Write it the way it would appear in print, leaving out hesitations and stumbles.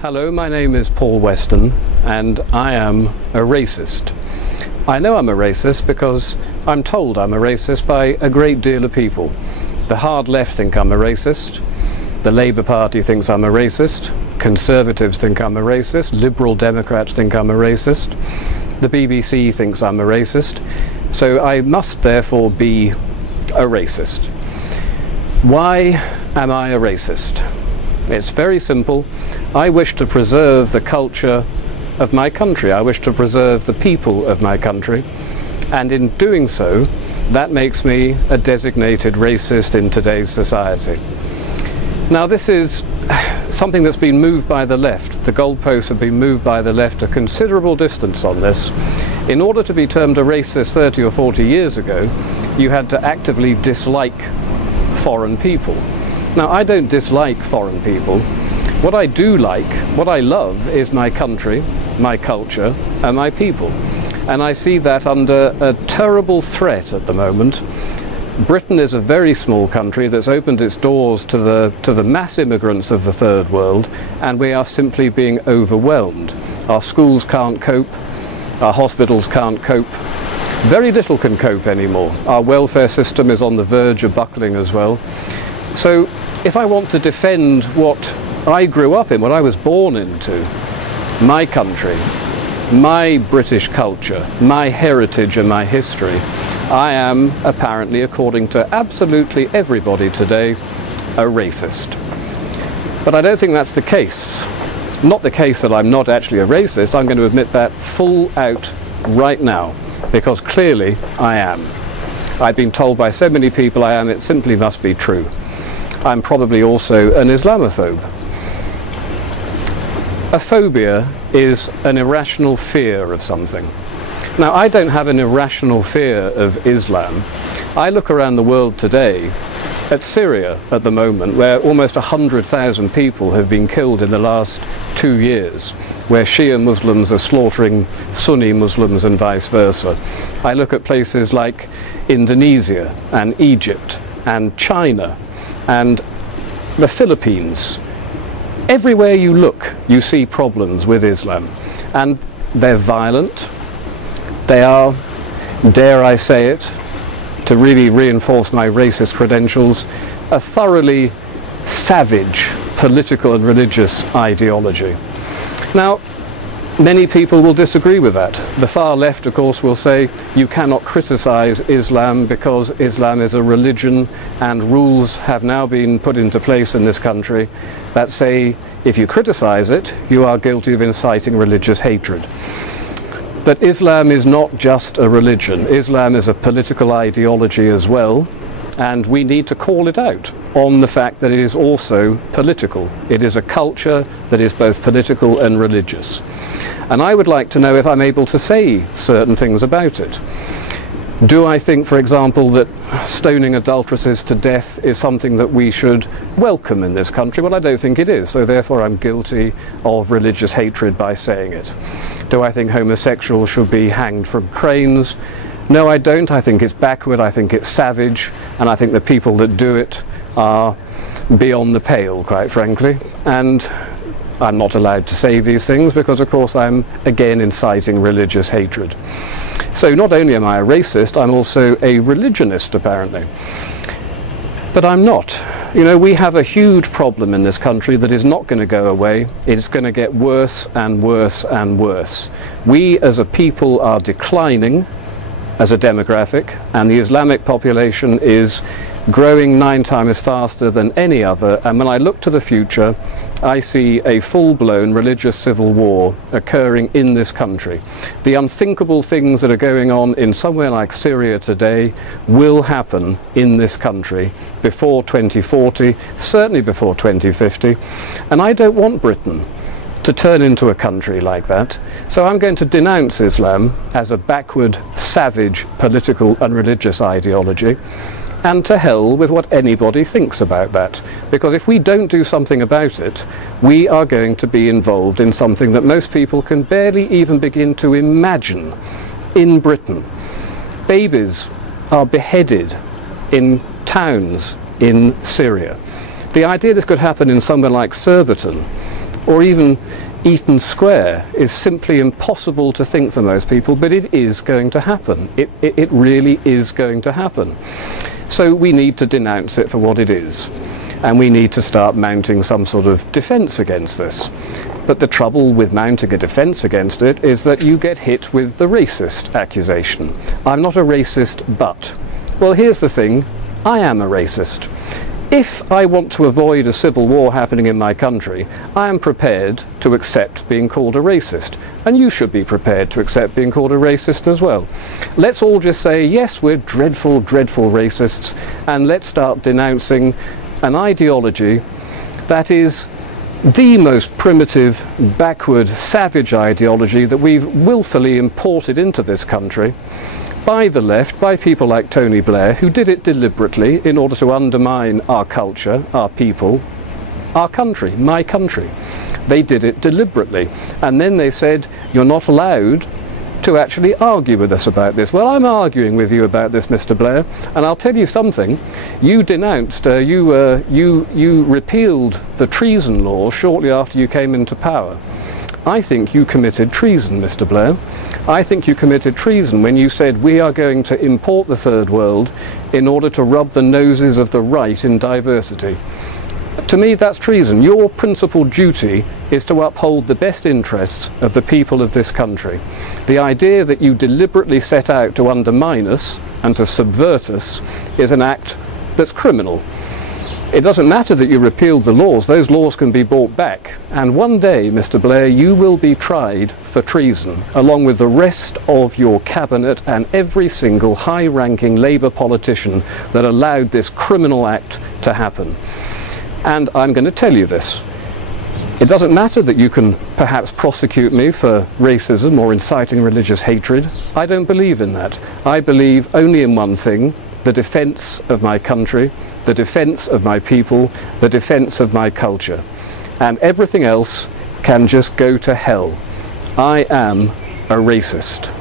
Hello, my name is Paul Weston and I am a racist. I know I'm a racist because I'm told I'm a racist by a great deal of people. The hard left think I'm a racist, the Labour Party thinks I'm a racist, Conservatives think I'm a racist, Liberal Democrats think I'm a racist, the BBC thinks I'm a racist, so I must therefore be a racist. Why am I a racist? It's very simple. I wish to preserve the culture of my country. I wish to preserve the people of my country. And in doing so, that makes me a designated racist in today's society. Now, this is something that's been moved by the left. The goalposts have been moved by the left a considerable distance on this. In order to be termed a racist 30 or 40 years ago, you had to actively dislike foreign people. Now, I don't dislike foreign people. What I do like, what I love, is my country, my culture, and my people. And I see that under a terrible threat at the moment. Britain is a very small country that's opened its doors to the mass immigrants of the third world, and we are simply being overwhelmed. Our schools can't cope, our hospitals can't cope. Very little can cope anymore. Our welfare system is on the verge of buckling as well. So if I want to defend what I grew up in, what I was born into, my country, my British culture, my heritage and my history, I am apparently, according to absolutely everybody today, a racist. But I don't think that's the case. Not the case that I'm not actually a racist. I'm going to admit that full out right now, because clearly I am. I've been told by so many people I am, it simply must be true. I'm probably also an Islamophobe. A phobia is an irrational fear of something. Now, I don't have an irrational fear of Islam. I look around the world today at Syria at the moment, where almost 100,000 people have been killed in the last 2 years, where Shia Muslims are slaughtering Sunni Muslims and vice versa. I look at places like Indonesia and Egypt and China and the Philippines. Everywhere you look, you see problems with Islam. And they're violent. They are, dare I say it, to really reinforce my racist credentials, a thoroughly savage political and religious ideology. Now, many people will disagree with that. The far left, of course, will say you cannot criticize Islam because Islam is a religion, and rules have now been put into place in this country that say if you criticize it, you are guilty of inciting religious hatred. But Islam is not just a religion. Islam is a political ideology as well, and we need to call it out on the fact that it is also political. It is a culture that is both political and religious. And I would like to know if I'm able to say certain things about it. Do I think, for example, that stoning adulteresses to death is something that we should welcome in this country? Well, I don't think it is, so therefore I'm guilty of religious hatred by saying it. Do I think homosexuals should be hanged from cranes? No, I don't. I think it's backward, I think it's savage, and I think the people that do it are beyond the pale, quite frankly. And I'm not allowed to say these things because, of course, I'm again inciting religious hatred. So not only am I a racist, I'm also a religionist, apparently. But I'm not. You know, we have a huge problem in this country that is not going to go away. It's going to get worse and worse and worse. We as a people are declining as a demographic, and the Islamic population is growing 9 times faster than any other, and when I look to the future, I see a full-blown religious civil war occurring in this country. The unthinkable things that are going on in somewhere like Syria today will happen in this country before 2040, certainly before 2050, and I don't want Britain to turn into a country like that. So I'm going to denounce Islam as a backward, savage political and religious ideology, and to hell with what anybody thinks about that. Because if we don't do something about it, we are going to be involved in something that most people can barely even begin to imagine in Britain. Babies are beheaded in towns in Syria. The idea this could happen in somewhere like Surbiton or even Eaton Square is simply impossible to think for most people, but it is going to happen. It really is going to happen. So we need to denounce it for what it is, and we need to start mounting some sort of defence against this. But the trouble with mounting a defence against it is that you get hit with the racist accusation. I'm not a racist, but. Well, here's the thing, I am a racist. If I want to avoid a civil war happening in my country, I am prepared to accept being called a racist. And you should be prepared to accept being called a racist as well. Let's all just say, yes, we're dreadful, dreadful racists, and let's start denouncing an ideology that is the most primitive, backward, savage ideology that we've willfully imported into this country by the left, by people like Tony Blair, who did it deliberately in order to undermine our culture, our people, our country, my country. They did it deliberately. And then they said, you're not allowed to actually argue with us about this. Well, I'm arguing with you about this, Mr. Blair, and I'll tell you something. You denounced, you repealed the treason law shortly after you came into power. I think you committed treason, Mr. Blair. I think you committed treason when you said we are going to import the third world in order to rub the noses of the right in diversity. To me, that's treason. Your principal duty is to uphold the best interests of the people of this country. The idea that you deliberately set out to undermine us and to subvert us is an act that's criminal. It doesn't matter that you repealed the laws, those laws can be brought back. And one day, Mr. Blair, you will be tried for treason, along with the rest of your cabinet and every single high-ranking Labour politician that allowed this criminal act to happen. And I'm going to tell you this. It doesn't matter that you can perhaps prosecute me for racism or inciting religious hatred. I don't believe in that. I believe only in one thing, the defence of my country, the defence of my people, the defence of my culture. And everything else can just go to hell. I am a racist.